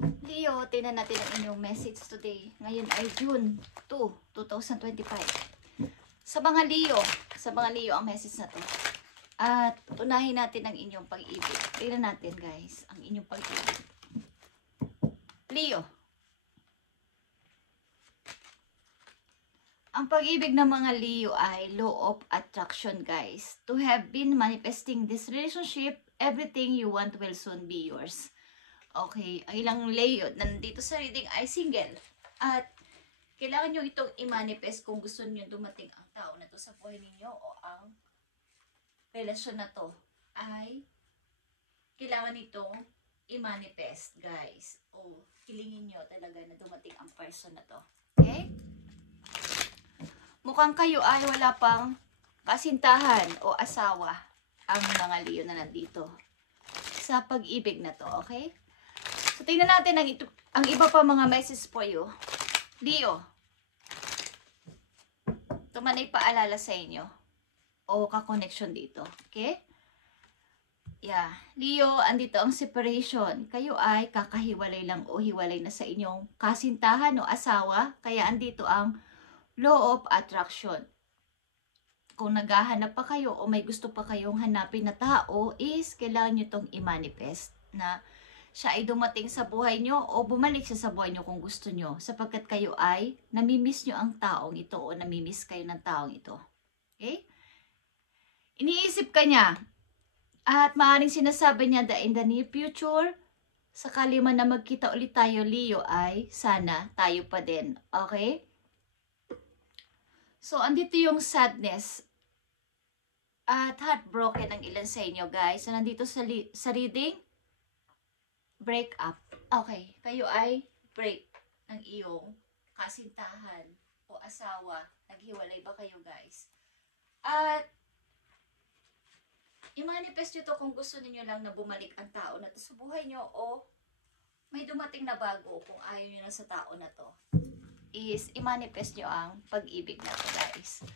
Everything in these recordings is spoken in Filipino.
Leo, tingnan natin ang inyong message today. Ngayon ay June 2, 2025. Sa mga Leo ang message na to. At unahin natin ang inyong pag-ibig. Tingnan natin guys, ang inyong pag-ibig. Leo. Ang pag-ibig ng mga Leo ay law of attraction guys. To have been manifesting this relationship, everything you want will soon be yours. Okay, ang ilang Leo nandito sa reading ay single. At kailangan nyo itong i-manifest kung gusto nyo dumating ang tao na to sa buhay ninyo o ang relasyon na to ay kailangan itong i-manifest guys. O hilingin nyo talaga na dumating ang person na to. Okay? Mukhang kayo ay wala pang kasintahan o asawa ang mga Leo na nandito sa pag-ibig na to. Okay? So, tingnan natin ang iba pa mga message for you. Leo, ito man ay paalala sa inyo o ka-connection dito. Okay? Yeah. Leo, andito ang separation. Kayo ay kakahiwalay lang o hiwalay na sa inyong kasintahan o asawa. Kaya andito ang law of attraction. Kung naghahanap pa kayo o may gusto pa kayong hanapin na tao is kailangan nyo itong i-manifest na siya ay dumating sa buhay nyo o bumalik siya sa buhay nyo kung gusto nyo sapagkat kayo ay namimiss nyo ang taong ito o namimiss kayo ng taong ito. Okay? Iniisip ka niya at maaaring sinasabi niya in the near future, sakali man na magkita ulit tayo Leo ay sana tayo pa din. Okay? So, andito yung sadness at heartbroken ng ilan sa inyo guys. So, nandito sa reading, break up. Okay, kayo ay break ng iyong kasintahan o asawa. Naghiwalay ba kayo guys? At i-manifest nyo to kung gusto niyo lang na bumalik ang tao na to sa buhay nyo o may dumating na bago kung ayaw nyo na sa tao na to. Is i-manifest nyo ang pag-ibig na to guys.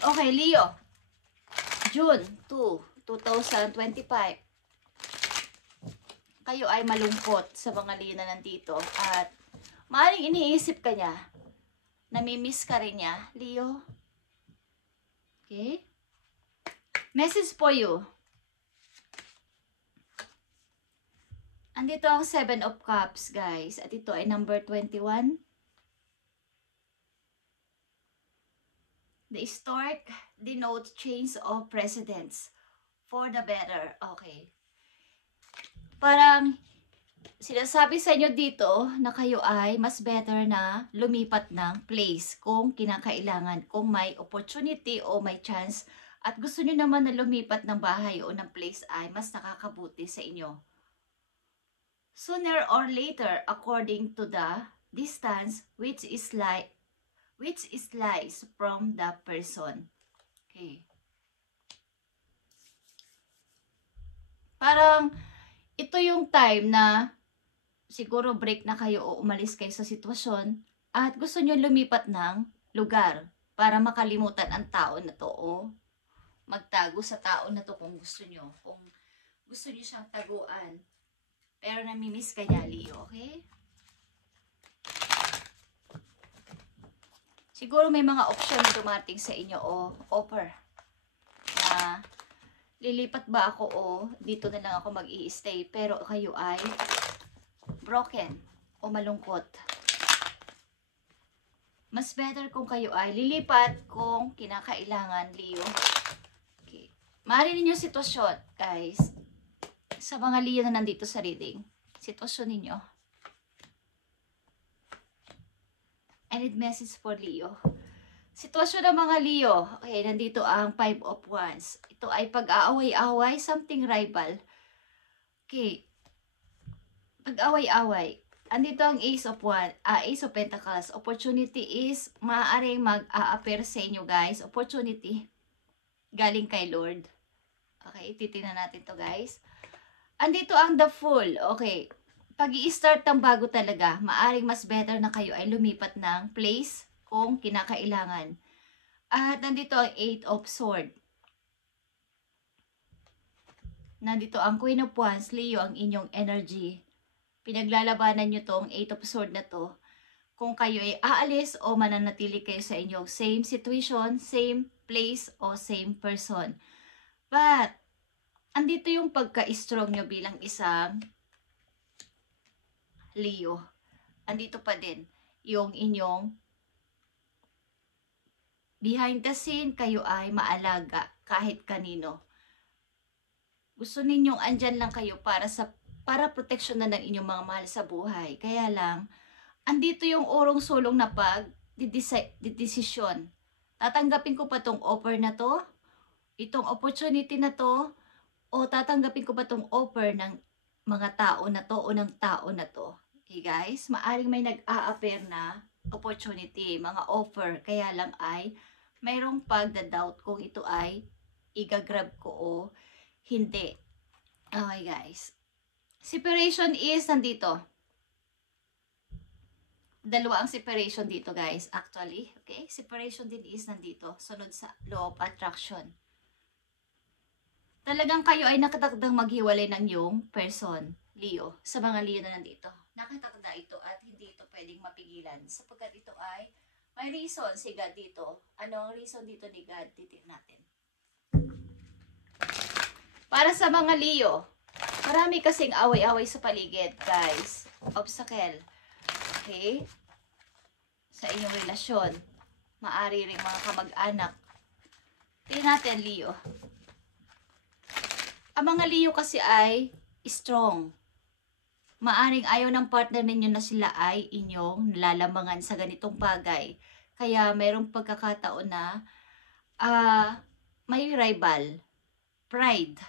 Okay, Leo. June 2, 2025. Kayo ay malungkot sa mga Leo na nandito at maaaring iniisip ka niya, namimiss ka rin niya, Leo. Okay? Message for you. Andito ang 7 of Cups, guys. At ito ay number 21. The stork denotes change of precedents for the better. Okay. Parang sinasabi sa inyo dito na kayo ay mas better na lumipat ng place kung kinakailangan, kung may opportunity o may chance at gusto nyo naman na lumipat ng bahay o ng place ay mas nakakabuti sa inyo. Sooner or later, according to the distance which is lies from the person. Okay. Parang ito yung time na siguro break na kayo o umalis kayo sa sitwasyon at gusto nyo lumipat ng lugar para makalimutan ang tao na to o magtago sa tao na to kung gusto nyo. Kung gusto nyo siyang taguan. Pero namimiss ka niya, Leo. Okay? Siguro may mga option na dumating sa inyo o offer na lilipat ba ako o dito na lang ako mag-i-stay pero kayo ay broken o malungkot. Mas better kung kayo ay lilipat kung kinakailangan, Leo. Okay. Maaari ninyo sitwasyon, guys. Sa mga Leo na nandito sa reading. Sitwasyon ninyo. I need message for Leo. Sitwasyon ng mga Leo. Okay, nandito ang 5 of Wands. Ito ay pag-aaway-away, something rival. Okay. Pag-away-away. Andito ang Ace of Pentacles. Opportunity is maaaring mag-a-appear sa inyo guys. Opportunity. Galing kay Lord. Okay, titingnan natin to guys. Andito ang The Fool. Okay. Pag-i-start ng bago talaga, maaring mas better na kayo ay lumipat ng place kung kinakailangan. At nandito ang 8 of Swords. Nandito ang Queen of Wands, Leo, ang inyong energy. Pinaglalabanan nyo tong 8 of Swords na to. Kung kayo ay aalis o mananatili kayo sa inyong same situation, same place, o same person. But, andito yung pagka-strong nyo bilang isang Leo. Andito pa din yung inyong behind the scene, kayo ay maalaga kahit kanino. Gusto ninyong andyan lang kayo para proteksyonan ng inyong mga mahal sa buhay. Kaya lang, andito yung urong-sulong na desisyon. Tatanggapin ko pa tong offer na to, itong opportunity na to, o tatanggapin ko pa tong offer ng mga tao na to o ng tao na to. Okay guys, maaring may nag-a-appear na opportunity, mga offer, kaya lang ay mayroong pagda-doubt kung ito ay igagrab ko o hindi. Okay guys. Separation is nandito. Dalawa ang separation dito guys, actually. Okay? Separation din is nandito. Sunod sa law of attraction. Talagang kayo ay nakatakdang maghiwalay ng yung person, Leo. Sa mga Leo na nandito. Nakatakda ito at hindi ito pwedeng mapigilan. Sapagkat ito ay may reason si God dito. Ano ang reason dito ni God? Titignan natin. Para sa mga Leo, marami kasing away-away sa paligid, guys. Obstacle. Okay? Sa inyong relasyon. Maari ring mga kamag-anak. Tingnan natin, Leo. Ang mga Leo kasi ay strong. Maaring ayaw ng partner ninyo na sila ay inyong nalalamangan sa ganitong bagay. Kaya mayroong pagkakataon na may rival. Pride.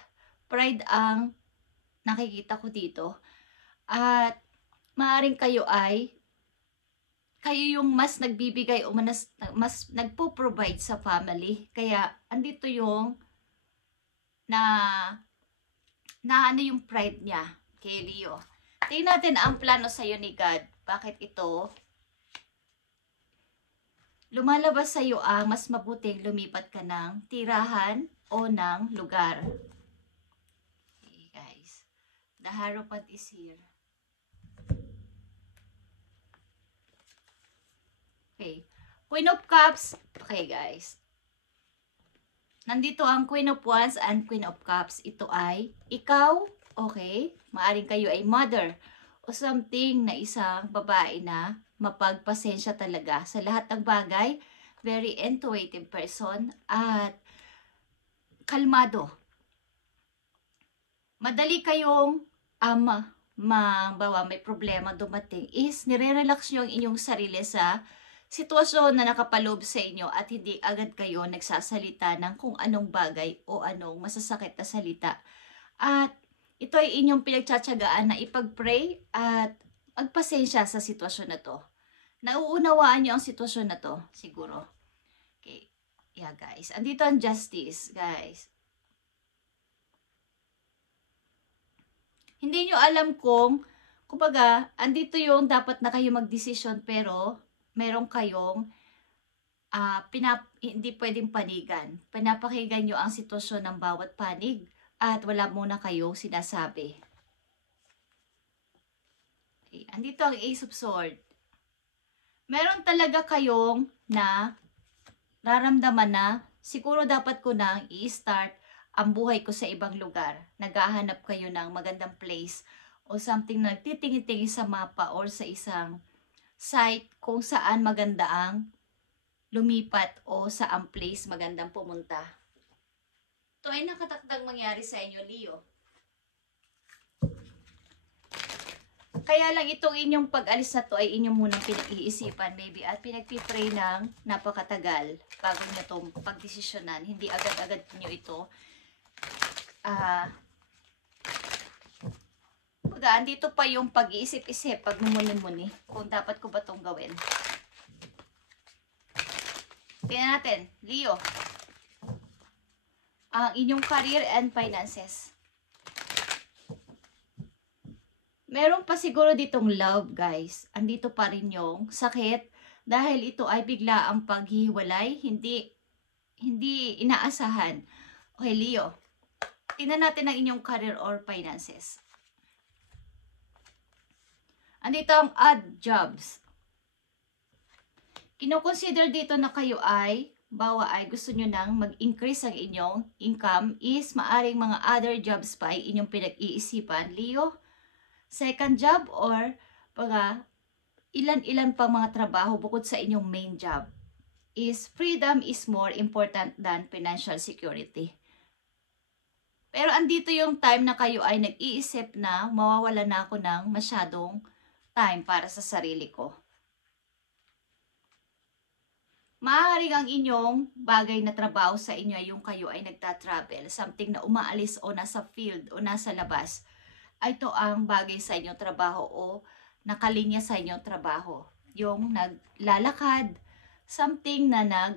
Pride ang nakikita ko dito. At maaring kayo yung mas nagbibigay o mas nagpo-provide sa family. Kaya andito yung na ano yung pride niya kay Leo. Tingnan natin ang plano sa iyo ni God. Bakit ito lumalabas sa iyo ang mas mabuting lumipat ka ng tirahan o ng lugar. Okay guys. The Hierophant is here. Okay. Queen of Cups. Okay guys. Nandito ang Queen of Wands and Queen of Cups. Ito ay ikaw, okay? Maaring kayo ay mother o something na isang babae na mapagpasensya talaga sa lahat ng bagay. Very intuitive person at kalmado. Madali kayong may problema dumating is nire-relax nyo ang inyong sarili sa sitwasyon na nakapaloob sa inyo at hindi agad kayo nagsasalita ng kung anong bagay o anong masasakit na salita. At ito ay inyong pinagtsatsagaan na ipag-pray at magpasensya sa sitwasyon na to. Nauunawaan nyo ang sitwasyon na to, siguro. Okay. Yeah, guys. Andito ang justice, guys. Hindi nyo alam kumbaga, andito yung dapat na kayo magdesisyon pero meron kayong hindi pwedeng panigan. Pinapakinggan nyo ang sitwasyon ng bawat panig at wala muna kayong sinasabi. Okay. Andito ang Ace of Swords. Meron talaga kayong nararamdaman na siguro dapat ko nang i-start ang buhay ko sa ibang lugar. Naghahanap kayo ng magandang place o something na nagtitingin-tingin sa mapa or sa isang site kung saan maganda ang lumipat o saang place magandang pumunta. Ito ay nakatakdang mangyari sa inyo, Leo. Kaya lang itong inyong pag-alis na to ay inyong munang pinag-iisipan maybe at pinagpipray ng napakatagal bago nyo itong pagdesisyonan. Hindi agad-agad nyo ito andito pa yung pag-iisip-isip, pagmumuni-muni kung dapat ko ba itong gawin. Tingnan natin, Leo. Ang inyong career and finances. Meron pa siguro ditong love, guys. Andito pa rin yung sakit dahil ito ay bigla ang paghihiwalay, hindi inaasahan. Okay, Leo. Tingnan natin ang inyong career or finances. Andito ang odd jobs. Kino-consider dito na kayo ay, bawa ay gusto nyo nang mag-increase ang inyong income is maaring mga other jobs pa ay inyong pinag-iisipan. Leo, second job or mga ilan-ilan pang mga trabaho bukod sa inyong main job is freedom is more important than financial security. Pero andito yung time na kayo ay nag-iisip na mawawala na ako ng masyadong time para sa sarili ko. Maaaring ang inyong bagay na trabaho sa inyo ay yung kayo ay nagta-travel, something na umaalis o nasa field o nasa labas. Ito ang bagay sa inyong trabaho o nakalinya sa inyong trabaho. Yung naglalakad, something na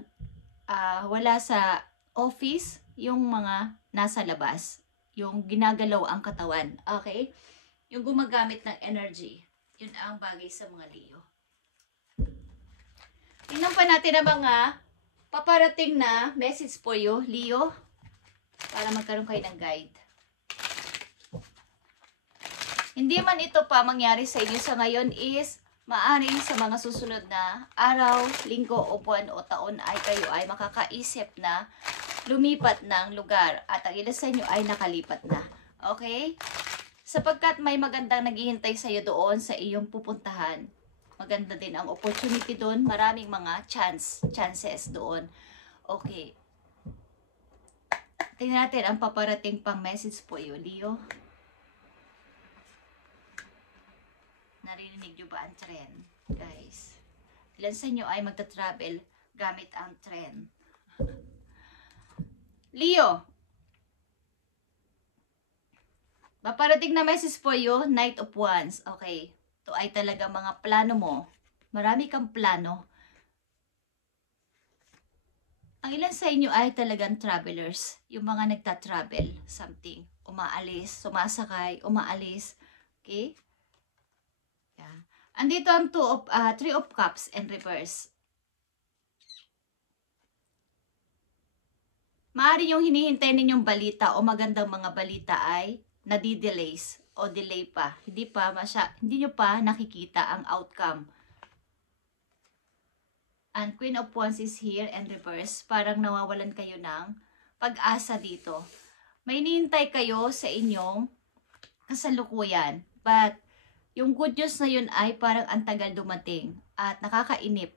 wala sa office, yung mga nasa labas, yung ginagalaw ang katawan, okay? Yung gumagamit ng energy, yun ang bagay sa mga Leo. Tingnan pa natin ang mga paparating na message for you, Leo, para magkaroon kayo ng guide. Hindi man ito pa mangyari sa inyo sa ngayon is maaring sa mga susunod na araw, linggo o buwan o taon ay kayo ay makakaisip na lumipat ng lugar at ang ilan sa inyo ay nakalipat na. Okay? Sapagkat may magandang naghihintay sa iyo doon sa iyong pupuntahan. Maganda din ang opportunity doon. Maraming mga chances doon. Okay. Tingnan natin ang paparating pang message po iyo, Leo. Narinig nyo ba ang trend, guys? Ilan sa inyo ay magta-travel gamit ang trend? Leo, paparating na message for you, Knight of Wands. Okay, ito ay talaga mga plano mo. Marami kang plano. Ang ilan sa inyo ay talagang travelers. Yung mga nagta-travel, something. Umaalis, sumasakay, umaalis. Okay? Yeah. Andito ang Three of Cups and reverse. Maaari yung hinihintay ninyong balita o magandang mga balita ay nadi-delays o delay pa. Hindi nyo pa nakikita ang outcome. And Queen of Wands is here and reverse. Parang nawawalan kayo ng pag-asa dito. May hinihintay kayo sa inyong kasalukuyan. But yung good news na yun ay parang antagal dumating at nakakainip.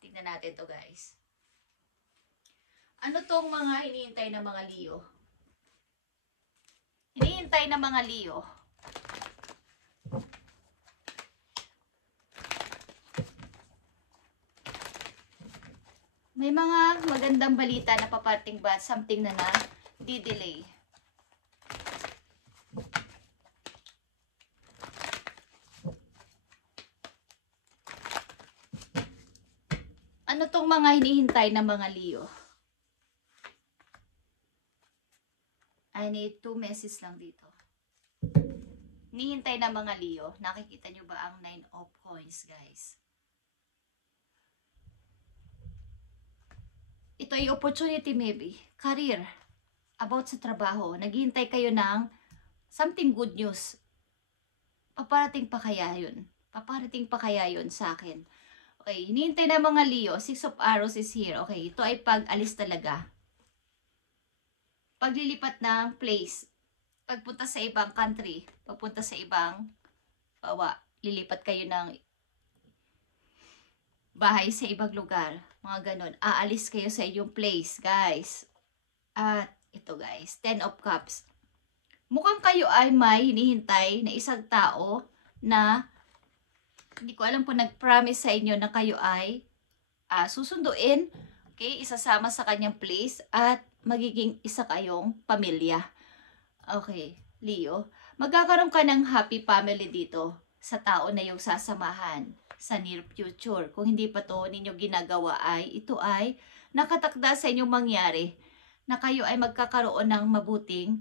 Tingnan natin to, guys. Ano tong mga hinihintay na mga Leo? Hinihintay na mga Leo. May mga magandang balita na paparting ba? Something na di-delay. Ano tong mga hinihintay na mga Leo? I need 2 messages lang dito. Hinihintay na mga Leo. Nakikita nyo ba ang 9 of Coins, guys? Ito ay opportunity maybe. Career. About sa trabaho. Naghihintay kayo ng something good news. Paparating pa kaya yun? Paparating pa kaya yun sa akin? Okay, hinihintay na mga Leo. 6 of Arrows is here. Okay, ito ay pag-alis talaga. Paglilipat ng place. Pagpunta sa ibang country. Pagpunta sa ibang lilipat kayo ng bahay sa ibang lugar. Mga ganun. Aalis kayo sa inyong place, guys. At ito, guys. 10 of Cups. Mukhang kayo ay may hinihintay na isang tao na hindi ko alam kung nag-promise sa inyo na kayo ay susunduin, okay, isasama sa kanyang place at magiging isa kayong pamilya. Okay, Leo, magkakaroon ka ng happy family dito sa tao na yung sasamahan sa near future. Kung hindi pa to ninyo ginagawa ay ito ay nakatakda sa inyong mangyari na kayo ay magkakaroon ng mabuting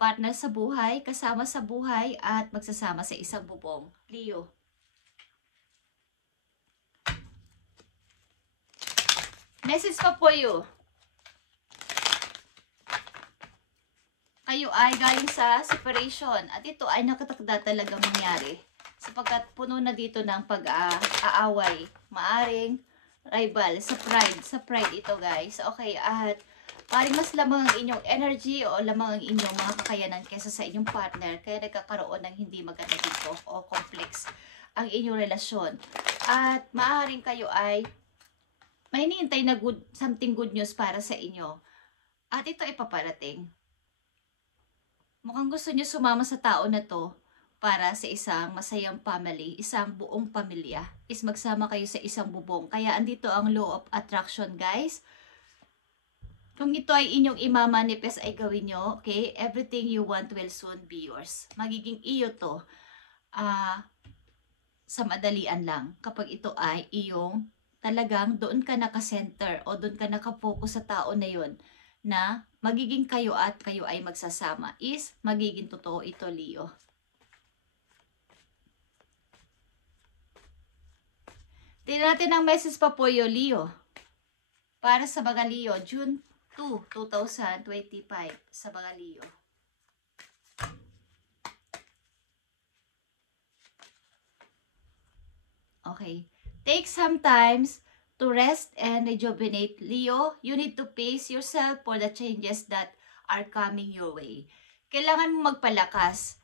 partner sa buhay, kasama sa buhay at magsasama sa isang bubong. Leo. Message pa po you. kayo ay galing sa separation at ito ay nakatakda talaga mangyari sapagkat puno na dito ng pag-aaway. Maaring rival sa pride ito guys. Okay, at paring mas lamang ang inyong energy o lamang ang inyong mga kakayanan kaysa sa inyong partner kaya nagkakaroon ng hindi maganda dito o complex ang inyong relasyon. At maaring kayo ay may hinihintay na something good news para sa inyo. At ito ay paparating. Mukhang gusto nyo sumama sa tao na to para sa isang masayang family, isang buong pamilya. Is magsama kayo sa isang bubong. Kaya andito ang law of attraction, guys. Kung ito ay inyong imamanifest ay gawin nyo, okay? Everything you want will soon be yours. Magiging iyo to sa madalian lang. Kapag ito ay iyong talagang doon ka naka-center o doon ka naka-focus sa tao na yon na magiging kayo at kayo ay magsasama is magiging totoo ito, Leo. Tingnan natin ang message pa po yo, Leo. Para sa mga Leo, June 2, 2025 sa mga Leo. Okay. Take some time to rest and rejuvenate, Leo. You need to pace yourself for the changes that are coming your way. Kailangan mo magpalakas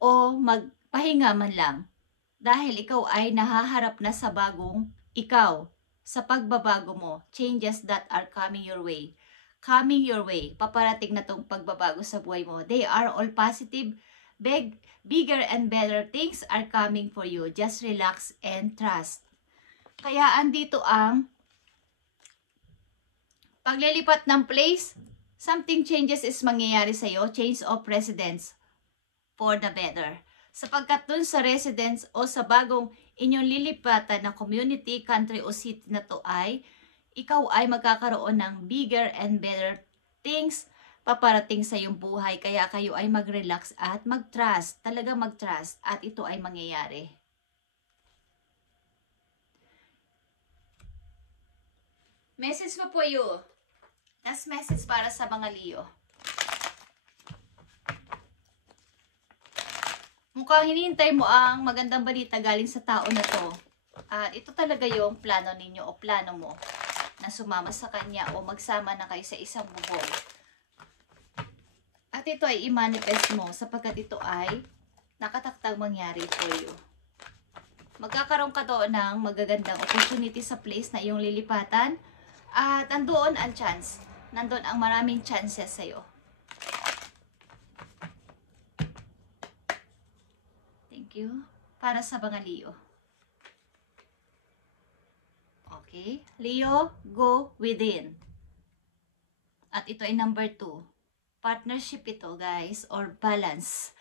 o magpahinga man lang dahil ikaw ay nahaharap na sa bagong ikaw, sa pagbabago mo, changes that are coming your way. Coming your way, paparating na tong pagbabago sa buhay mo. They are all positive, bigger and better things are coming for you. Just relax and trust. Kaya andito ang paglilipat ng place, something changes is mangyayari sa iyo, change of residence for the better. Sapagkat dun sa residence o sa bagong inyong lilipatan na community, country o city na to ay, ikaw ay magkakaroon ng bigger and better things paparating sa iyong buhay. Kaya kayo ay mag-relax at mag-trust, talaga mag-trust at ito ay mangyayari. Message mo po you. Last message para sa mga Leo. Mukhang hinihintay mo ang magandang balita galing sa tao na to. At ito talaga yung plano ninyo o plano mo na sumama sa kanya o magsama na kayo sa isang bubong. At ito ay i-manifest mo sapagkat ito ay nakataktang mangyari for you. Magkakaroon ka doon ng magagandang opportunity sa place na iyong lilipatan. At nandoon ang chance. Nandoon ang maraming chances sa'yo. Thank you. Para sa mga Leo. Okay. Leo, go within. At ito ay number 2. Partnership ito, guys. Or balance.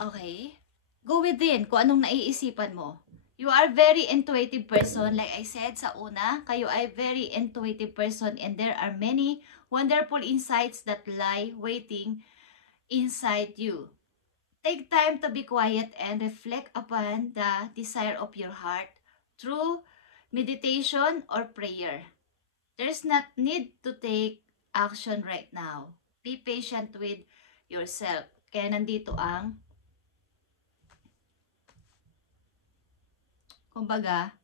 Okay. Go within. Kung anong naiisipan mo. You are very intuitive person. Like I said sa una, kayo ay very intuitive person and there are many wonderful insights that lie waiting inside you. Take time to be quiet and reflect upon the desire of your heart through meditation or prayer. There's not need to take action right now. Be patient with yourself. Kaya nandito ang kumbaga,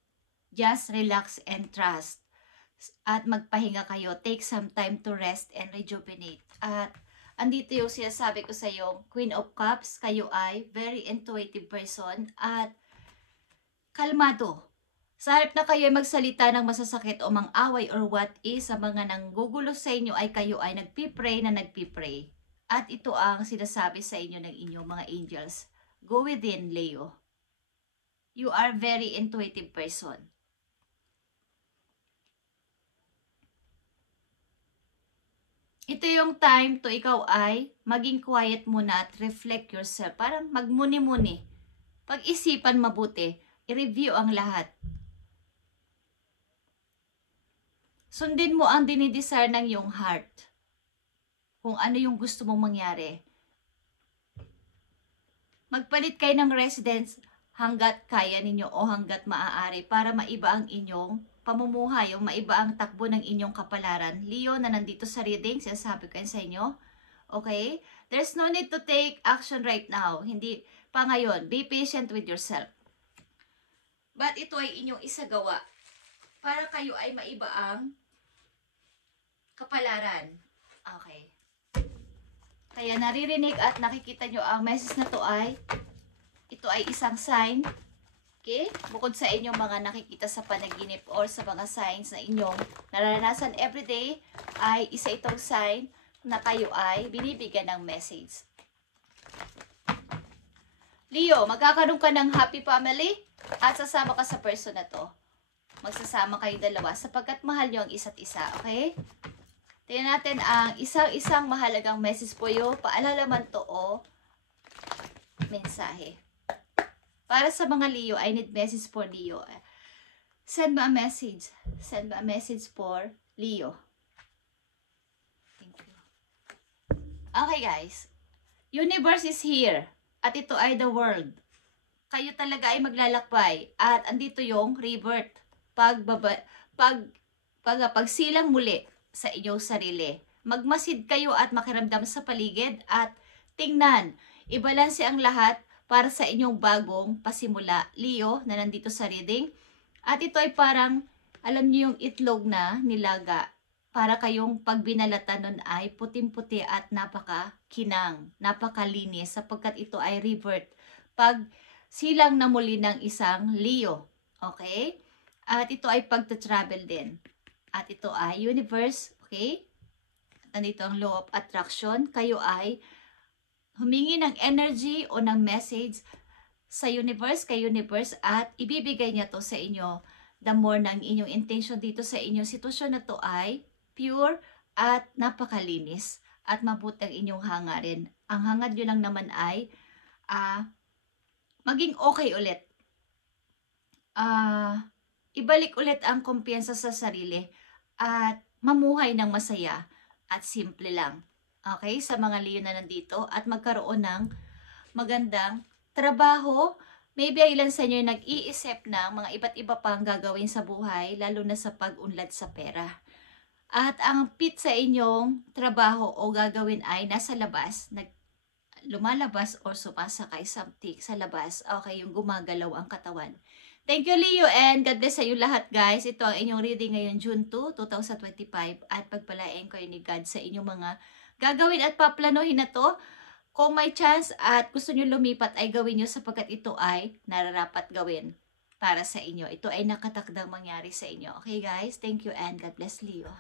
just relax and trust. At magpahinga kayo. Take some time to rest and rejuvenate. At andito yung sinasabi ko sa iyo, Queen of Cups, kayo ay very intuitive person at kalmado. Sa harap na kayo ay magsalita ng masasakit o mang-away or what is, sa mga nanggugulo sa inyo ay kayo ay nagpipray na nagpipray. At ito ang sinasabi sa inyo ng inyong mga angels. Go within, Leo. You are very intuitive person. Ito yung time to ikaw ay maging quiet muna at reflect yourself. Parang magmuni-muni. Pag-isipan mabuti. I-review ang lahat. Sundin mo ang dinidesire ng iyong heart. Kung ano yung gusto mong mangyari. Magpalit kayo ng residence hanggat kaya ninyo o hanggat maaari para maiba ang inyong pamumuhay o maiba ang takbo ng inyong kapalaran. Leo na nandito sa reading, sinasabi ko yan sa inyo. Okay? There's no need to take action right now. Hindi pa ngayon. Be patient with yourself. But ito ay inyong isagawa para kayo ay maiba ang kapalaran. Okay. Kaya naririnig at nakikita nyo ang message na to ay ito ay isang sign. Okay? Bukod sa inyong mga nakikita sa panaginip or sa mga signs na inyong naranasan everyday, ay isa itong sign na kayo ay binibigyan ng message. Leo, magkakaroon ka ng happy family at sasama ka sa person na to. Magsasama kayo dalawa sapagkat mahal nyo ang isa't isa. Okay? Tingnan natin ang isang mahalagang message po yo. Paalala man to o mensahe. Para sa mga Leo, I need message for Leo. Send me a message. Send me a message for Leo. Thank you. Okay guys. Universe is here. At ito ay the world. Kayo talaga ay maglalakbay. At andito yung rebirth. Pagsilang muli sa inyong sarili. Magmasid kayo at makiramdam sa paligid. At tingnan. Ibalanse ang lahat para sa inyong bagong pasimula, Leo, na nandito sa reading. At ito ay parang, alam niyo yung itlog na nilaga. Para kayong pagbinalatan nun ay puting-puti at napaka-kinang, napakalinis, sapagkat ito ay rebirth. Pag silang na muli ng isang Leo. Okay? At ito ay pagta-travel din. At ito ay universe. Okay? At nandito ang law of attraction. Kayo ay humingi ng energy o ng message sa universe, kay universe, at ibibigay niya to sa inyo. The more ng inyong intention dito sa inyong sitwasyon na to ay pure at napakalinis at mabuti ang inyong hangarin. Ang hangad nyo lang naman ay maging okay ulit. Ibalik ulit ang kumpiyansa sa sarili at mamuhay ng masaya at simple lang. Okay, sa mga Leo na nandito at magkaroon ng magandang trabaho. Maybe ilan sa inyo nag-iisip ng mga iba't iba pang gagawin sa buhay, lalo na sa pag-unlad sa pera. At ang pit sa inyong trabaho o gagawin ay nasa labas, lumalabas or sumasakay something sa labas. Okay, yung gumagalaw ang katawan. Thank you, Leo, and God bless sa iyo lahat, guys. Ito ang inyong reading ngayon, June 2, 2025, at pagpalain kayo ni God sa inyong mga gagawin at paplanuhin na to. Kung may chance at gusto nyo lumipat ay gawin nyo sapagkat ito ay nararapat gawin para sa inyo. Ito ay nakatakdang mangyari sa inyo. Okay guys, thank you and God bless, Leo.